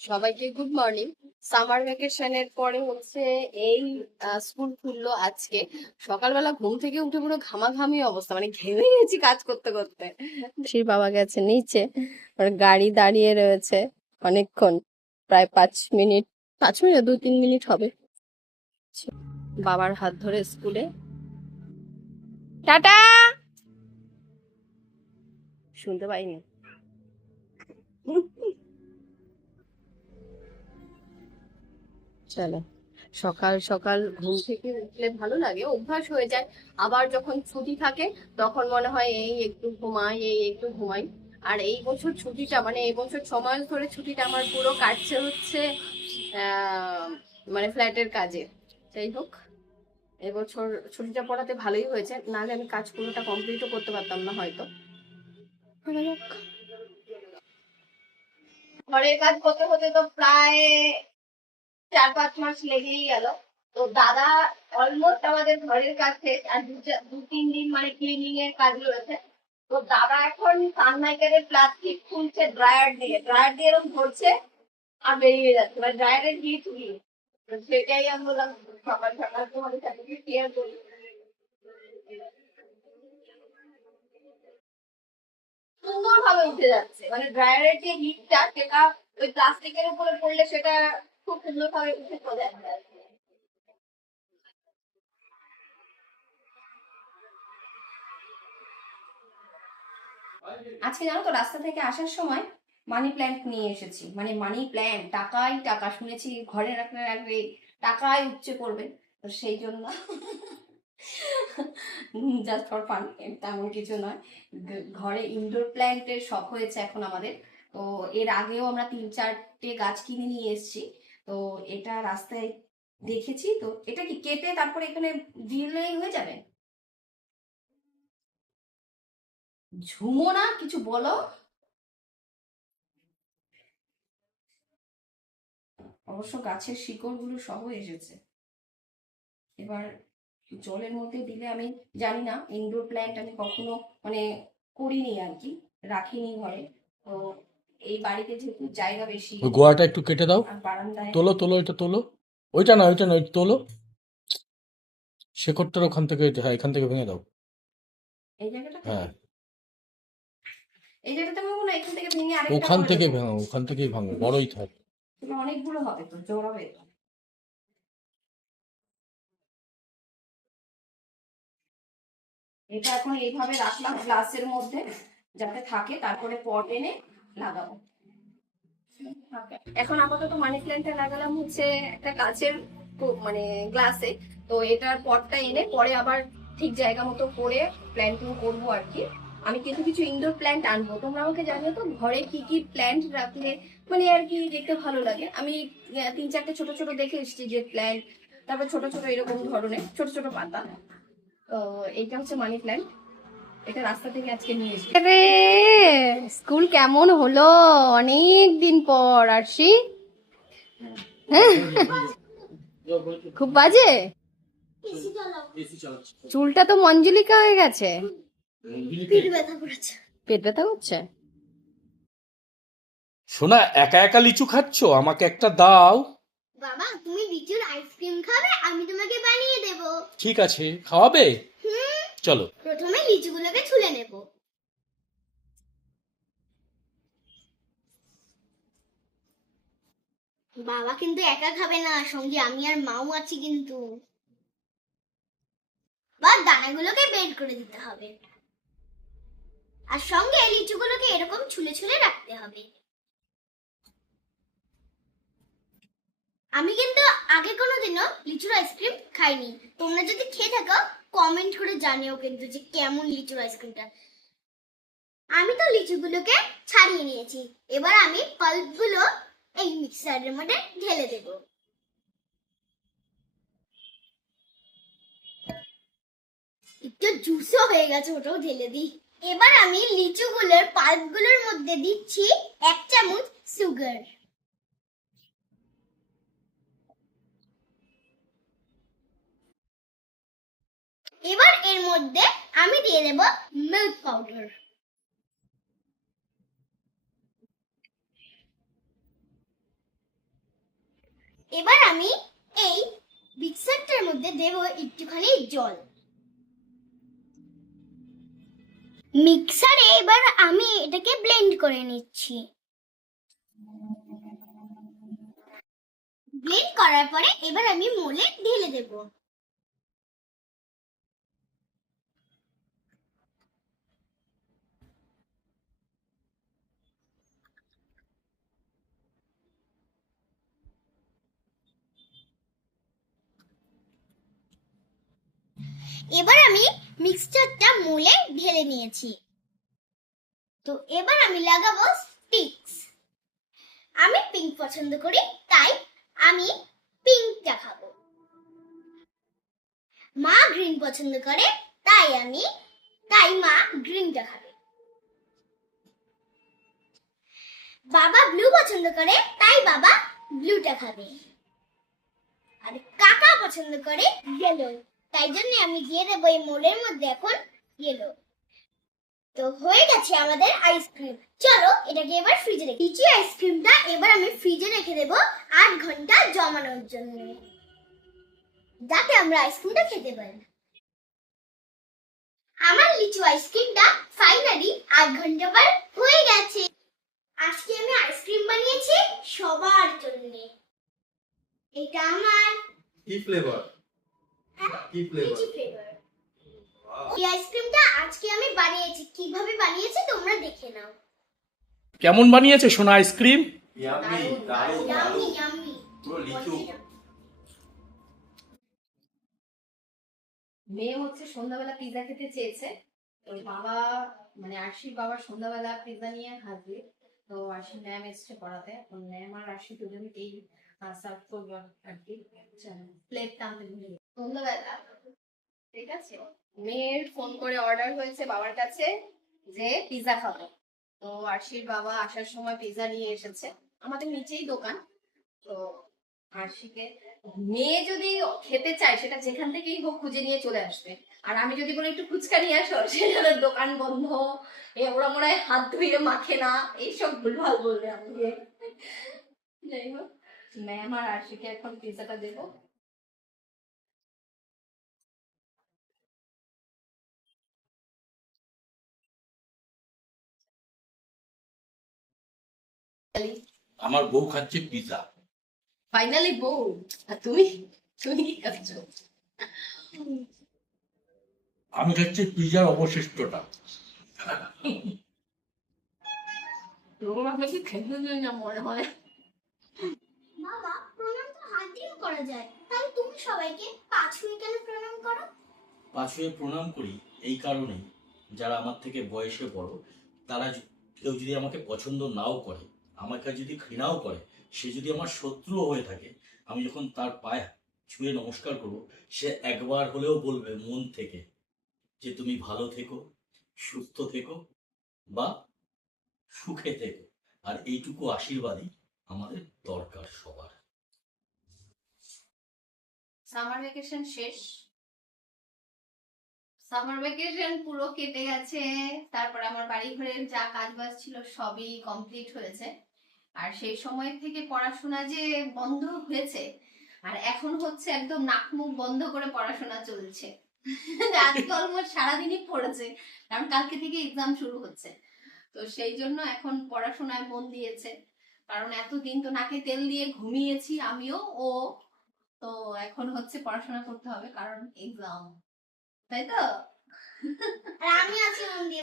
সবাইকে good morning. Summer ভ্যাকেশনের পরে হচ্ছে এই স্কুল খুললো আজকে। সকালবেলা ঘুম থেকে উঠে পুরো ঘামাঘামি অবস্থা, মানে ঘেমে গেছি কাজ করতে করতে। সেই বাবা গেছে নিচে, ওর গাড়ি দাঁড়িয়ে রয়েছে অনেকক্ষণ, প্রায় 5 মিনিট, 5 মিনিট 2-3 মিনিট হবে। বাবার হাত ধরে স্কুলে টাটা, শুনতে পাইনি। চলো, সকাল সকাল ঘুম থেকে উঠলে ভালো লাগে, অভ্যাস হয়ে যায়। আবার যখন ছুটি থাকে তখন মনে হয় এই একটু ঘুমাই, এই একটু ঘুমাই। আর এই বছর ছুটিটা, মানে এই বছর 6 মাস ধরে ছুটিটা আমার পুরো কাটছে হচ্ছে আহ মানে ফ্ল্যাটের কাজে। যাই হোক, এবছর ছুটিটা পড়াতে ভালোই হয়েছে, নাহলে আমি কাজ পুরোটা কমপ্লিটও করতে পারতাম না হয়তো। ঘরের কাজ করতে হতে তো প্রায় 4-5 মাস লেগেই গেল। তো দাদা অলমোস্ট আমাদের ঘরের কাজ শেষ, আর 2-3 দিন মানে ক্লিনিং এর কাজ রয়েছে। তো দাদা এখন সানমাইকারের প্লাস্টিক খুলছে ড্রায়ার দিয়ে এরকম ধরছে আর বেরিয়ে যাচ্ছে, মানে ড্রায়ারের হিট গিয়ে। তো সেটাই আমি বললাম সকাল সকাল তোমাদের সাথে শেয়ার করি। সুন্দর ভাবে উঠে যাচ্ছে, মানে ড্রায়ারের যে হিটটা সেটা ওই প্লাস্টিকের উপরে পড়লে সেটা খুব সুন্দর ভাবে উঠে চলে আসছে। আজকে জানো তো, রাস্তা থেকে আসার সময় মানি প্ল্যান্ট নিয়ে এসেছি। মানে মানি প্ল্যান্ট, টাকাই টাকা, শুনেছি ঘরে রাখলে রাখবে টাকাই উপচে পড়বে। তো সেই জন্য জাস্ট ফর ফান, তেমন কিছু নয়। ঘরে ইনডোর প্ল্যান্টের শখ হয়েছে এখন আমাদের। তো এর আগেও আমরা 3-4টে গাছ কিনে নিয়ে এসেছি। তো এটা রাস্তায় দেখেছি, তো এটা কি কেটে তারপরে এখানে দিলেই হয়ে যাবে? ঝুমো না, কিছু বলো। অবশ্য গাছের শিকড়গুলো সহ এসেছে। এবার জলের মধ্যে দিলে, আমি জানি না, ইনডোর প্ল্যান্ট আমি কখনো মানে করিনি আর কি, রাখিনি ঘরে। তো এই বাড়িতে যেহেতু জায়গা বেশি, ওই গোয়াটা একটু কেটে দাও, আর বারান্দায় তোলো তোলো, এটা তোলো। ওইটা না, ওইটা না, ওইটা তোলো। শেকড়টার ওখান থেকে, হ্যাঁ, এখান থেকে ভেঙে দাও। এই জায়গাটা থেকে, হ্যাঁ, এই জায়গাটা ভাঙবো না, এখান থেকে ভেঙে আরেকটা ওখান করে থেকে দেবো। ভাঙো, ওখান থেকেই ভাঙো, বড়ই থাক। তাহলে অনেকগুলো হবে তো, জোড়াবে তো। এটা এখন এইভাবে রাখলাম গ্লাসের মধ্যে যাতে থাকে, তারপরে পট এনে লাগাবো। এখন আপাতত মানি প্ল্যান্টটা লাগালাম হচ্ছে একটা কাচের মানে গ্লাসে। তো এটার পটটা এনে পরে আবার ঠিক জায়গা মতো করে প্ল্যান্টিং করবো আর কি। আমি কিন্তু কিছু ইনডোর প্ল্যান্ট আনবো, তোমরা আমাকে জানিও তো ঘরে কি কি প্ল্যান্ট রাখলে মানে আর কি দেখতে ভালো লাগে। আমি 3-4টে ছোট ছোট দেখে এসেছি যে প্ল্যান্ট, তারপর ছোট ছোট এরকম ধরনের ছোট ছোট পাতা। তো এইটা হচ্ছে মানি প্ল্যান্ট, এটা রাস্তা থেকে আজকে নিয়ে এসেছি। আরে স্কুল কেমন হলো অনেক দিন পর আরশি? খুব বাজে, চুলটা তো মঞ্জুলিকা হয়ে গেছে। পেট ব্যথা করছে। সোনা, একা একা লিচু খাচ্ছো, আমাকে একটা দাও। বাবা, তুমি লিচুর আইসক্রিম খাবে? আমি তোমাকে বানিয়ে দেব। ঠিক আছে, খাওয়াবে? চলো। প্রথমে লিচুগুলোকে ছুলে নেব। বাবা কিন্তু একা খাবে না, সঙ্গে আমি আর মাও আছি কিন্তু। বা দানাগুলোকে বের করে দিতে হবে, আর সঙ্গে লিচুগুলোকে এরকম ছুলে ছুলে রাখতে হবে। আমি কিন্তু আগে কোনোদিনও লিচুর আইসক্রিম খাইনি। তোমরা যদি খেয়ে থাকো কমেন্ট করে জানিও কিন্তু যে কেমন লিচুর আইসক্রিমটা। আমি তো লিচুগুলোকে ছাড়িয়ে নিয়েছি, এবার আমি পাল্পগুলো এই মিক্সারের মধ্যে ঢেলে দেব। একটু জুসও হয়ে গেছে, ওটাও ঢেলে দিই। এবার আমি লিচুগুলোর পাল্পগুলোর মধ্যে দিচ্ছি 1 চামচ সুগার। এবার এর মধ্যে আমি দিয়ে দেব মিল্ক পাউডার। এবার আমি এই মিক্সারটার মধ্যে দেব একটুখানি জল। মিক্সারে এবার আমি এটাকে ব্লেন্ড করে নিচ্ছি। ব্লেন্ড করার পরে এবার আমি মোলে ঢেলে দেব। এবার আমি মিক্সচারটা মোলে ঢেলে নিয়েছি। তো এবার আমি লাগাবো স্টিক্স। আমি পিঙ্ক পছন্দ করি, তাই আমি পিঙ্কটা খাবো। মা গ্রিন পছন্দ করে, তাই মা গ্রিনটা খাবে। বাবা ব্লু পছন্দ করে, তাই বাবা ব্লুটা খাবে। আর কাকা পছন্দ করে ইয়েলো, তাই জন্য আমি দিয়ে দেবো এই মোলের মধ্যে এখন ইয়েলো। তো হয়ে গেছে আমাদের আইসক্রিম। চলো এটাকে এবার ফ্রিজে রেখে লিচি আইসক্রিমটা এবার আমি ফ্রিজে রেখে দেব 8 ঘন্টা জমানোর জন্য, যাতে আমরা আইসক্রিমটা খেতে পারি। আমার লিচু আইসক্রিমটা ফাইনালি 8 ঘন্টা পর হয়ে গেছে। আজকে আমি আইসক্রিম বানিয়েছি সবার জন্য। এটা আমার কি ফ্লেভার? কি ফ্লেভার? লিচি ফ্লেভার। এই আইসক্রিমটা আজকে আমি বানিয়েছি, কিভাবে বানিয়েছি তোমরা দেখে নাও। কেমন বানিয়েছে সোনা আইসক্রিম? ইয়াম্মি, দারুণ ইয়াম্মি দারুণ। ইয়াম্মি। পুরো লিচু। মেয়ে হচ্ছে সন্ধ্যাবেলা পিৎজা খেতে চেয়েছে, তো বাবা মানে আরশির বাবা সন্ধ্যাবেলা পিৎজা নিয়ে হাজির। তো আরশি ম্যাম এসছে পড়াতে, ম্যাম আর আরশি দুজনকেই সার্ভ করবো আর কি, প্লেট টানতে ভুলে সন্ধ্যাবেলা। ঠিক আছে, মেয়ের ফোন করে অর্ডার হয়েছে বাবার কাছে যে পিৎজা খাবো। তো আরশির বাবা আসার সময় পিৎজা নিয়ে এসেছে, আমাদের নিচেই দোকান। তো আরশিকে মেয়ে যদি খেতে চায় সেটা যেখান থেকেই হোক খুঁজে নিয়ে চলে আসবে। আর আমি যদি বলি একটু ফুচকা নিয়ে আসো, সেটা দোকান বন্ধ, ওরা মনে হয় হাত ধুয়ে মাখে না, এইসব ভুলভাল বলবে আমাকে। যাই হোক, ম্যাম আর আরশিকে এখন পিৎজাটা দেবো। আমার বউ খাচ্ছে পিৎজা। ফাইনালি বউ, আর তুমি তুমি কি খাচ্ছ? আমি খাচ্ছি পিৎজার অবশিষ্টটা। আমাকে খেতে দিই না মনে হয়। বাবা, প্রণাম তো হাত দিয়েও করা যায়, তাহলে তুমি সবাইকে পা ছুঁয়ে কেন প্রণাম করো? পাঁচুয়ে প্রণাম করি এই কারণেই, যারা আমার থেকে বয়সে বড়, তারা কেউ যদি আমাকে পছন্দ নাও করে, আমাকে যদি ঘৃণাও করে, সে যদি আমার শত্রুও হয়ে থাকে, আমি যখন তার পায়ে ছুঁয়ে নমস্কার করব, সে একবার হলেও বলবে মন থেকে যে তুমি ভালো থেকো, সুস্থ থেকো বা সুখে থেকো। আর এইটুকু আশীর্বাদই আমাদের দরকার সবার। সামার ভ্যাকেশন শেষ, সামার ভ্যাকেশন পুরো কেটে গেছে। তারপর আমার বাড়ি ঘরের যা কাজ বাজ ছিল সবই কমপ্লিট হয়েছে। আর সেই সময় থেকে পড়াশোনা যে বন্ধ হয়েছে, আর এখন হচ্ছে একদম নাক মুখ বন্ধ করে পড়াশোনা চলছে। আজকে অলমোস্ট সারাদিনই পড়েছে, কারণ কালকে থেকে এক্সাম শুরু হচ্ছে। তো সেই জন্য এখন পড়াশোনায় মন দিয়েছে, কারণ এতদিন তো নাকে তেল দিয়ে ঘুমিয়েছি আমিও ও। তো এখন হচ্ছে পড়াশোনা করতে হবে, কারণ এক্সাম, তাই তো? আর আমি আছি মন দিয়ে